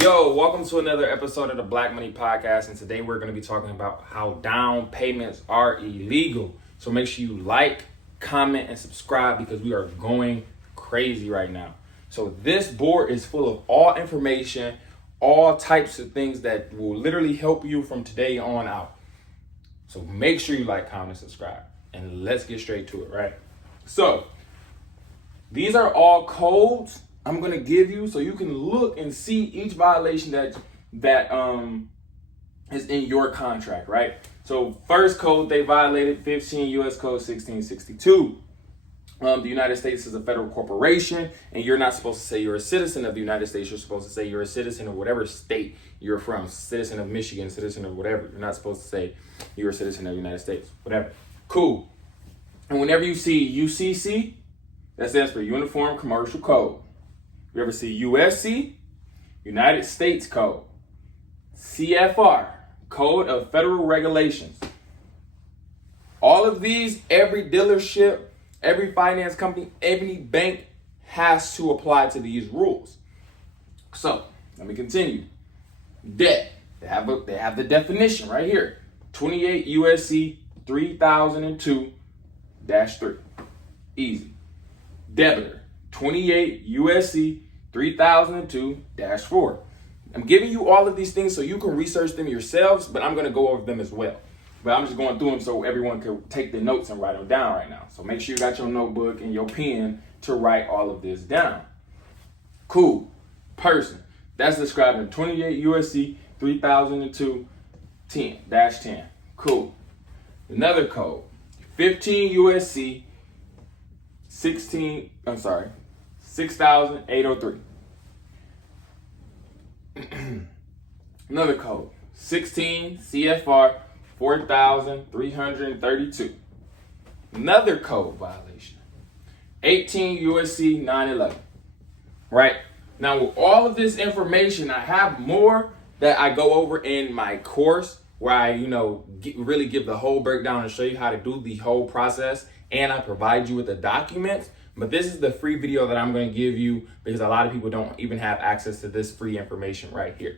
Yo, welcome to another episode of the Black Money Podcast, and today we're going to be talking about how down payments are illegal. So make sure you like, comment, and subscribe because we are going crazy right now. So this board is full of all information, all types of things that will literally help you from today on out. So make sure you like, comment, and subscribe, and let's get straight to it, right? So these are all codes I'm gonna give you so you can look and see each violation that is in your contract, right? So first code they violated, 15 U.S. Code 1662. The United States is a federal corporation, and you're not supposed to say you're a citizen of the United States. You're supposed to say you're a citizen of whatever state you're from, citizen of Michigan, citizen of whatever. You're not supposed to say you're a citizen of the United States, whatever. Cool. And whenever you see UCC, that stands for Uniform Commercial Code. You ever see USC, United States Code, CFR, Code of Federal Regulations. All of these, every dealership, every finance company, every bank has to apply to these rules. So let me continue. Debt. They have the definition right here. 28 USC 3002-3. Easy. Debitor. 28 USC 3002-4. I'm giving you all of these things so you can research them yourselves, but I'm going to go over them as well. But I'm just going through them so everyone can take the notes and write them down right now. So make sure you got your notebook and your pen to write all of this down. Cool. Person. That's described in 28 USC 3002-10. Cool. Another code. 15 USC 6803. Another code. 16 CFR 4332. Another code violation. 18 USC 911. Right? Now with all of this information, I have more that I go over in my course where I, really give the whole breakdown and show you how to do the whole process, and I provide you with the documents. But this is the free video that I'm going to give you because a lot of people don't even have access to this free information right here.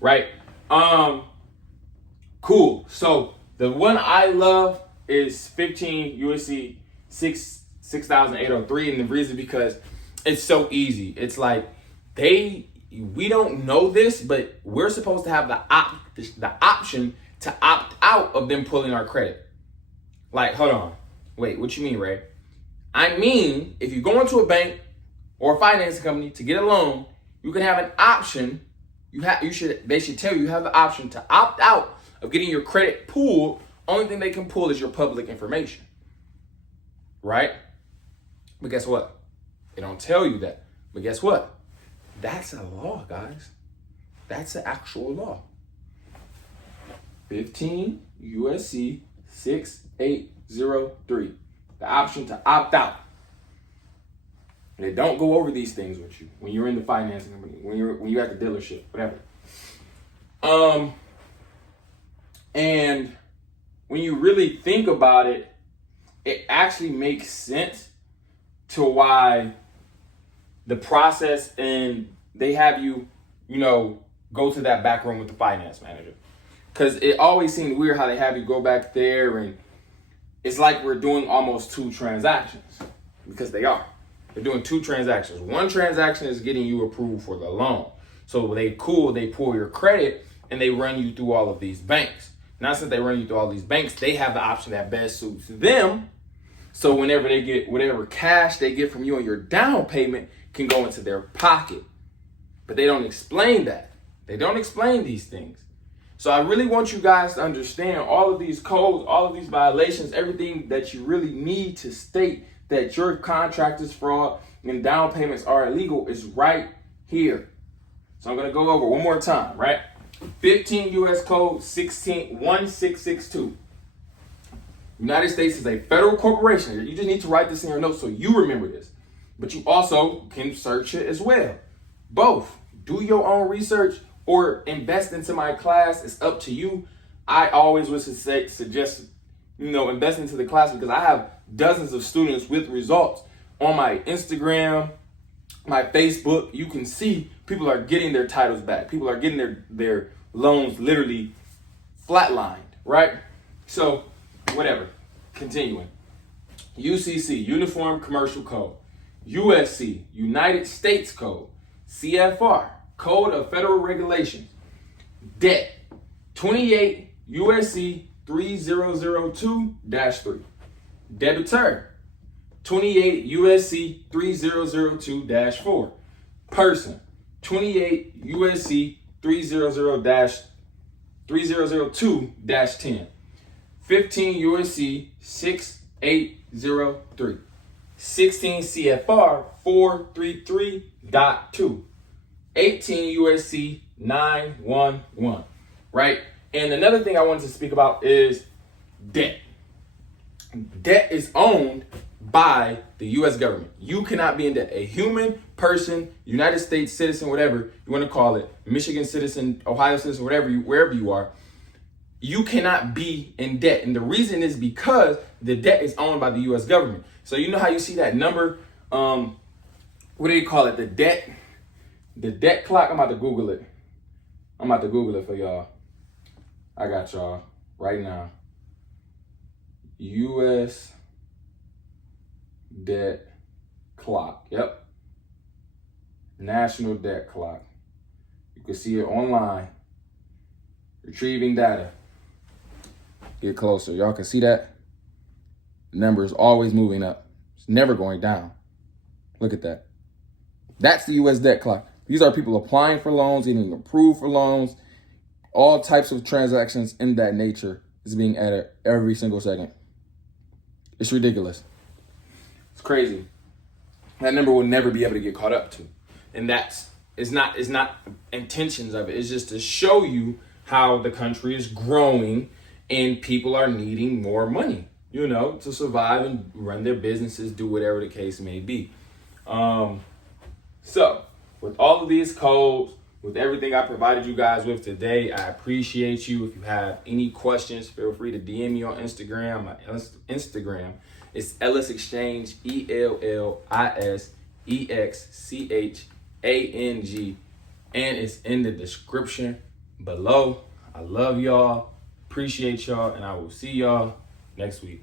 Right? Cool. So the one I love is 15 USC 6803, and the reason because it's so easy. It's like we don't know this, but we're supposed to have the option to opt out of them pulling our credit. Like, hold on. Wait, what you mean, Ray? I mean, if you go into a bank or a finance company to get a loan, you can have an option. They should tell you have the option to opt out of getting your credit pulled. Only thing they can pull is your public information. Right? But guess what? They don't tell you that. But guess what? That's a law, guys. That's an actual law. 15 USC 6803. The option to opt out. They don't go over these things with you when you're in the financing company, when you're at the dealership, whatever. And when you really think about it, it actually makes sense to why the process, and they have you, go to that back room with the finance manager. Because it always seemed weird how they have you go back there, and it's like we're doing almost two transactions, because they are. They're doing two transactions. One transaction is getting you approved for the loan. So they pull your credit, and they run you through all of these banks. Now, since they run you through all these banks, they have the option that best suits them. So whenever they get whatever cash they get from you on your down payment can go into their pocket. But they don't explain that. They don't explain these things. So I really want you guys to understand all of these codes, all of these violations, everything that you really need to state that your contract is fraud and down payments are illegal is right here. So I'm going to go over one more time, right? 15 U.S. Code 1662. United States is a federal corporation. You just need to write this in your notes so you remember this. But you also can search it as well. Both. Do your own research or invest into my class. It's up to you. I always would suggest, invest into the class because I have dozens of students with results on my Instagram, my Facebook. You can see People are getting their titles back. People are getting their loans literally flatlined, right? So, whatever. Continuing. UCC, Uniform Commercial Code. USC, United States Code. CFR, Code of Federal Regulations. Debt, 28 USC 3002-3. Debitor, 28 USC 3002-4. Person, 28 USC 3002-10. 15 USC 6803. 16 CFR 433.2. 18 USC 911. Right? And another thing I wanted to speak about is debt. Debt is owned by the U.S. government. You cannot be in debt. A human person, United States citizen, whatever you want to call it, Michigan citizen, Ohio citizen, wherever you are, you cannot be in debt. And the reason is because the debt is owned by the U.S. government. So you know how you see that number, what do you call it? The debt clock. I'm about to Google it. For y'all. I got y'all right now. U.S. debt clock. Yep. National debt clock. You can see it online. Retrieving data. Get closer. Y'all can see that. The number is always moving up. It's never going down. Look at that. That's the U.S. debt clock. These are people applying for loans, getting approved for loans. All types of transactions in that nature is being added every single second. It's ridiculous. It's crazy. That number will never be able to get caught up to. And it's not intentions of it. It's just to show you how the country is growing and people are needing more money, to survive and run their businesses, do whatever the case may be. So with all of these codes, with everything I provided you guys with today, I appreciate you. If you have any questions, feel free to DM me on Instagram. My Instagram is Ellis Exchange, ELLISEXCHANG, and it's in the description below. I love y'all, appreciate y'all, and I will see y'all next week.